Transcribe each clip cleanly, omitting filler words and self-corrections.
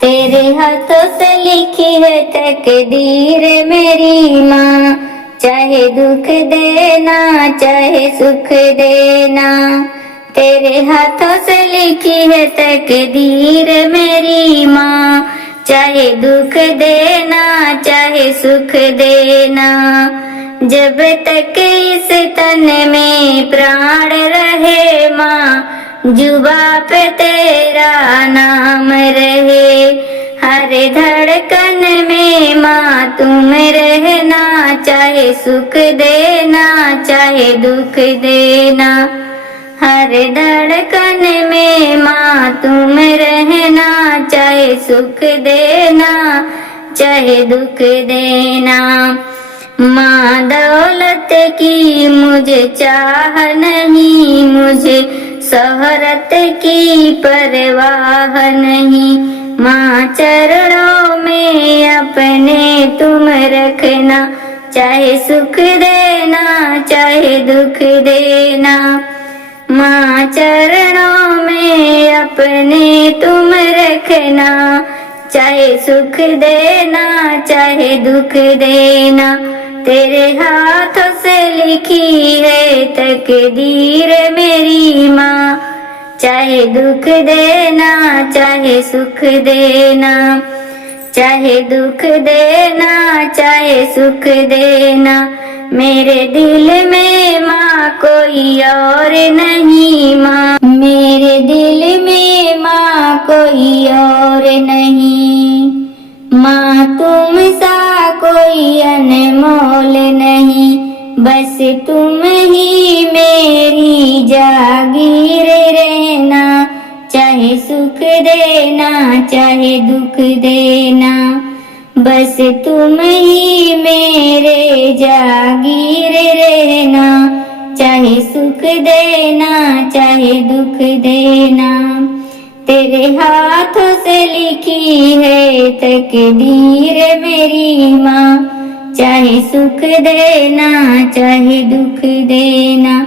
तेरे हाथों से लिखी है तकदीर मेरी माँ, चाहे दुख देना चाहे सुख देना। तेरे हाथों से लिखी है तकदीर मेरी माँ, चाहे दुख देना चाहे सुख देना। जब तक इस तन में प्राण रहे माँ, जुबा पे तेरा नाम रहे। हर धड़कन में माँ तुम रहना, चाहे सुख देना चाहे दुख देना। हर धड़कन में माँ तुम रहना, चाहे सुख देना चाहे दुख देना। माँ दौलत की मुझे चाह नहीं, मुझे शोहरत की परवाह नहीं। माँ चरणों में अपने तुम रखना, चाहे सुख देना चाहे दुख देना। माँ चरणों में अपने तुम रखना, चाहे सुख देना चाहे दुख देना। तेरे हाथों से लिखी है तकदीर मेरी माँ, चाहे दुख देना चाहे सुख देना। चाहे दुख देना चाहे सुख देना। मेरे दिल में माँ कोई और नहीं माँ, मेरे दिल में माँ कोई और नहीं। माँ तुम सा कोई अनमोल नहीं, बस तुम ही मेरी जागीर रहना। चाहे सुख देना चाहे दुख देना, बस तुम ही मेरे जागीर रहना। चाहे सुख देना चाहे दुख देना। तेरे हाथों से लिखी है तकदीर मेरी माँ, चाहे सुख देना चाहे दुख देना।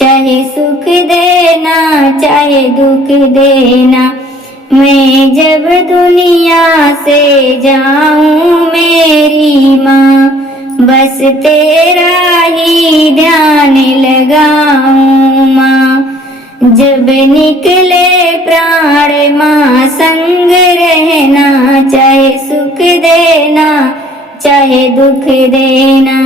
चाहे सुख देना चाहे दुख देना। मैं जब दुनिया से जाऊं मेरी माँ, बस तेरा ही ध्यान लगाऊं माँ। जब निकले प्राण माँ संग रहना, चाहे सुख देना चाहे दुख देना।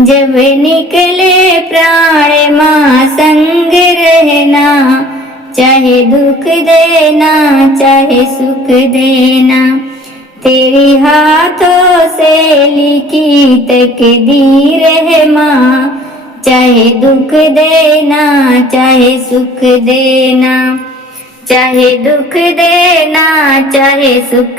जब निकले प्राण माँ संग रहना, चाहे दुख देना चाहे सुख देना। तेरी हाथों से लिखी तकदीर है माँ, चाहे दुख देना चाहे सुख देना। चाहे दुख देना चाहे सुख